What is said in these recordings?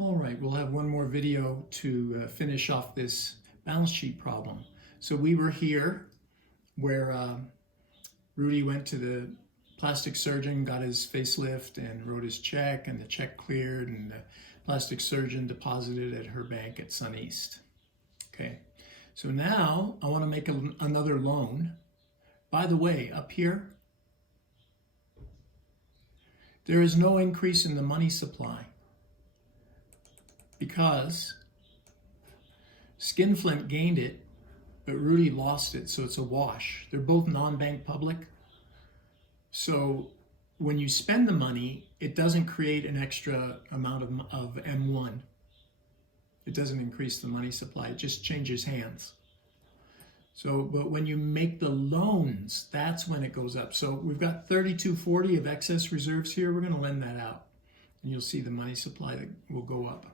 All right, we'll have one more video to finish off this balance sheet problem. So we were here where Rudy went to the plastic surgeon, got his facelift and wrote his check, and the check cleared, and the plastic surgeon deposited at her bank at SunEast. Okay, so now I want to make another loan. By the way, up here, there is no increase in the money supply because Skinflint gained it, but Rudy lost it, so it's a wash. They're both non-bank public. So when you spend the money, it doesn't create an extra amount of M1. It doesn't increase the money supply, it just changes hands. So, but when you make the loans, that's when it goes up. So we've got 3240 of excess reserves here. We're going to lend that out, and you'll see the money supply that will go up.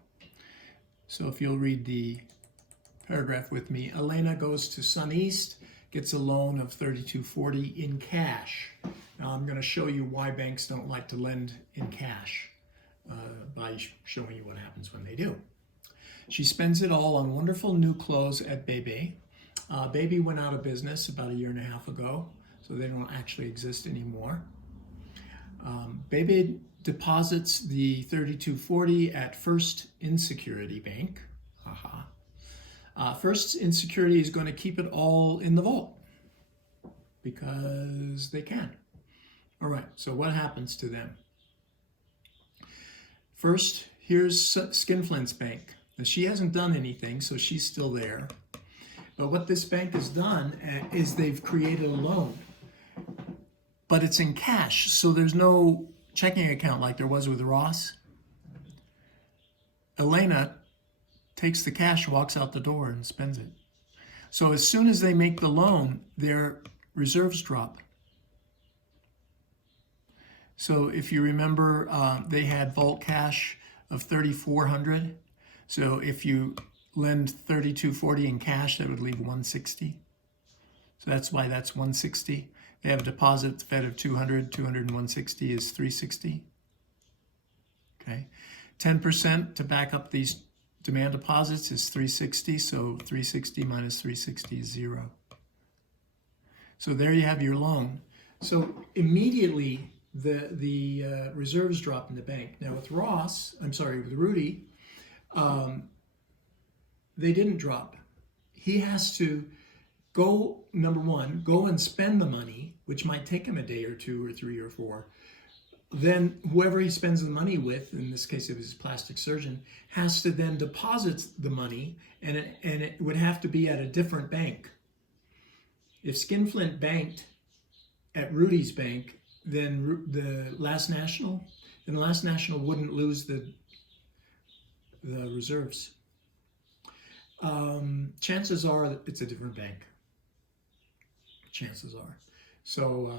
So if you'll read the paragraph with me, Elena goes to SunEast, gets a loan of 3240 in cash. Now I'm going to show you why banks don't like to lend in cash by showing you what happens when they do. She spends it all on wonderful new clothes at Bebe. Bebe went out of business about 1.5 years ago, so they don't actually exist anymore. Bebe deposits the 3240 at First Insecurity Bank. First Insecurity is going to keep it all in the vault because they can. All right, so what happens to them? First, here's Skinflint's bank. Now, she hasn't done anything, so she's still there. But what this bank has done is they've created a loan, but it's in cash, so there's no checking account like there was with Ross. Elena takes the cash, walks out the door, and spends it. So as soon as they make the loan, their reserves drop. So if you remember, they had vault cash of 3,400. So if you lend 3,240 in cash, that would leave 160. So that's why that's 160. They have a deposit fed of 200. 200 and 160 is 360. Okay, 10% to back up these demand deposits is 360. So 360 minus 360 is 0. So there you have your loan. So immediately the reserves drop in the bank. Now with with Rudy, they didn't drop. He has to go, number one, go and spend the money, which might take him a day or 2 or 3 or 4. Then whoever he spends the money with, in this case it was his plastic surgeon, has to then deposit the money, and it would have to be at a different bank. If Skinflint banked at Rudy's bank, then the Last National wouldn't lose the reserves. Chances are that it's a different bank. Chances are. So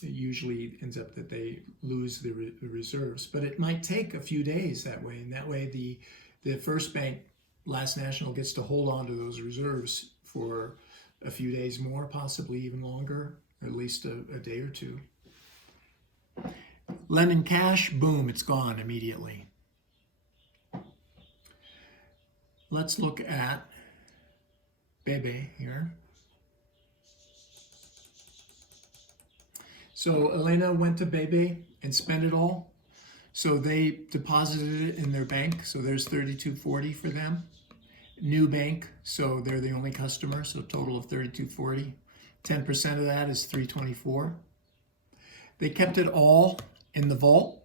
it usually ends up that they lose the reserves, but it might take a few days that way, and that way the first bank, Last National, gets to hold on to those reserves for a few days more, possibly even longer, or at least a day or 2. Lending cash, boom, it's gone immediately. Let's look at Bebe here. So Elena went to Bebe and spent it all. So they deposited it in their bank. So there's 3,240 for them. New bank, so they're the only customer. So total of 3,240. 10% of that is 324. They kept it all in the vault.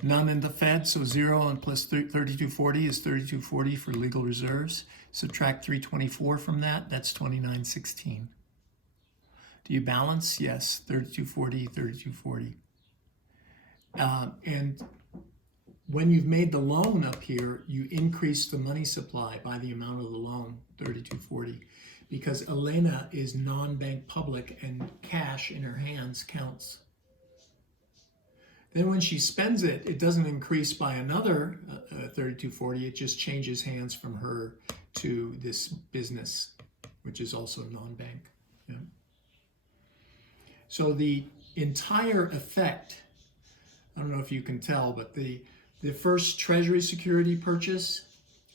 None in the Fed, so 0 and plus 3,240 is 3,240 for legal reserves. Subtract 324 from that, that's 2,916. Do you balance? Yes, 3,240, 3,240. And when you've made the loan up here, you increase the money supply by the amount of the loan, 3,240, because Elena is non-bank public and cash in her hands counts. Then when she spends it, it doesn't increase by another 3,240. It just changes hands from her to this business, which is also non-bank. Yeah. So the entire effect, I don't know if you can tell, but the first Treasury security purchase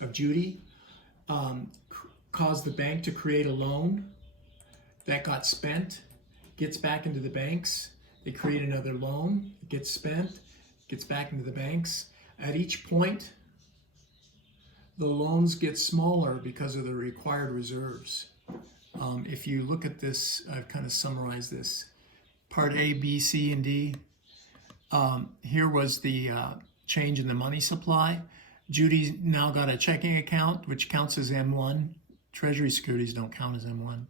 of Judy caused the bank to create a loan that got spent, gets back into the banks. They create another loan, it gets spent, gets back into the banks. At each point, the loans get smaller because of the required reserves. If you look at this, I've kind of summarized this. Part A, B, C, and D. Here was the change in the money supply. Judy's now got a checking account, which counts as M1. Treasury securities don't count as M1.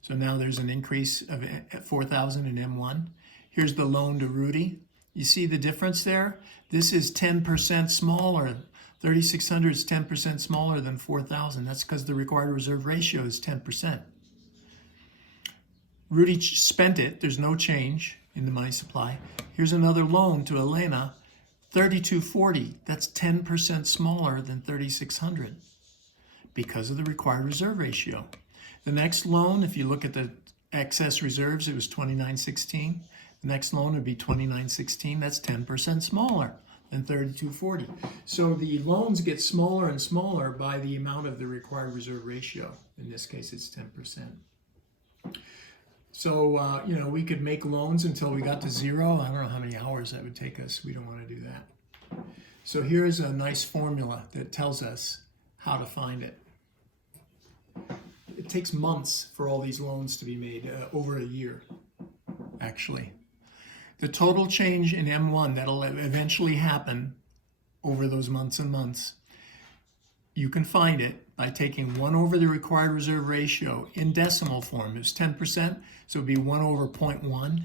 So now there's an increase of 4,000 in M1. Here's the loan to Rudy. You see the difference there? This is 10% smaller. 3,600 is 10% smaller than 4,000. That's because the required reserve ratio is 10%. Rudy spent it. There's no change in the money supply. Here's another loan to Elena, 3,240. That's 10% smaller than 3,600 because of the required reserve ratio. The next loan, if you look at the excess reserves, it was 2,916. The next loan would be 2,916. That's 10% smaller than 3,240. So the loans get smaller and smaller by the amount of the required reserve ratio. In this case, it's 10%. So, we could make loans until we got to zero. I don't know how many hours that would take us. We don't want to do that. So here's a nice formula that tells us how to find it. It takes months for all these loans to be made, over a year, actually. The total change in M1 that'll eventually happen over those months and months, you can find it by taking 1 over the required reserve ratio in decimal form. It's 10%, so it would be 1 over 0.1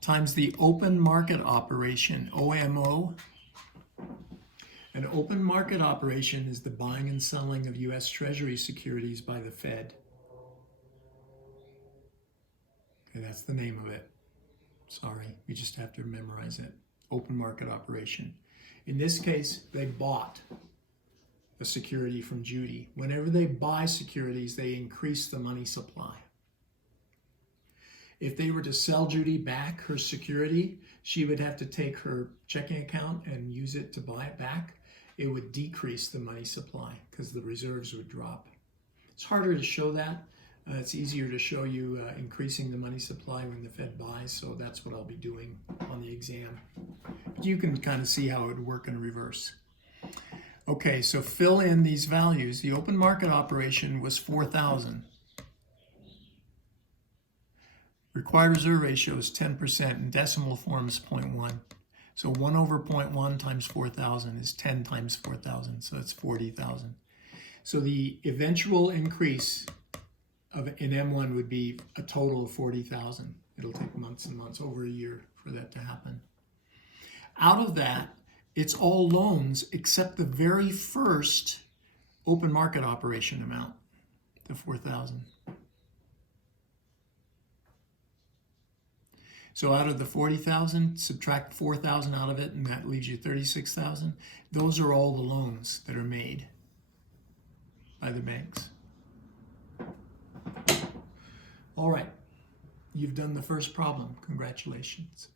times the open market operation, OMO. An open market operation is the buying and selling of U.S. Treasury securities by the Fed. Okay, that's the name of it. Sorry, we just have to memorize it. Open market operation. In this case, they bought a security from Judy. Whenever they buy securities, they increase the money supply. If they were to sell Judy back her security, she would have to take her checking account and use it to buy it back. It would decrease the money supply because the reserves would drop. It's harder to show that. It's easier to show you increasing the money supply when the Fed buys, so that's what I'll be doing on the exam. But you can kind of see how it would work in reverse. Okay, so fill in these values. The open market operation was 4,000. Required reserve ratio is 10%, and decimal form is 0.1. So 1 over 0.1 times 4,000 is 10 times 4,000, so that's 40,000. So the eventual increase in M1 would be a total of 40,000. It'll take months and months, over a year, for that to happen. Out of that, it's all loans except the very first open market operation amount, the 4,000. So out of the 40,000, subtract 4,000 out of it, and that leaves you 36,000. Those are all the loans that are made by the banks. All right, you've done the first problem. Congratulations.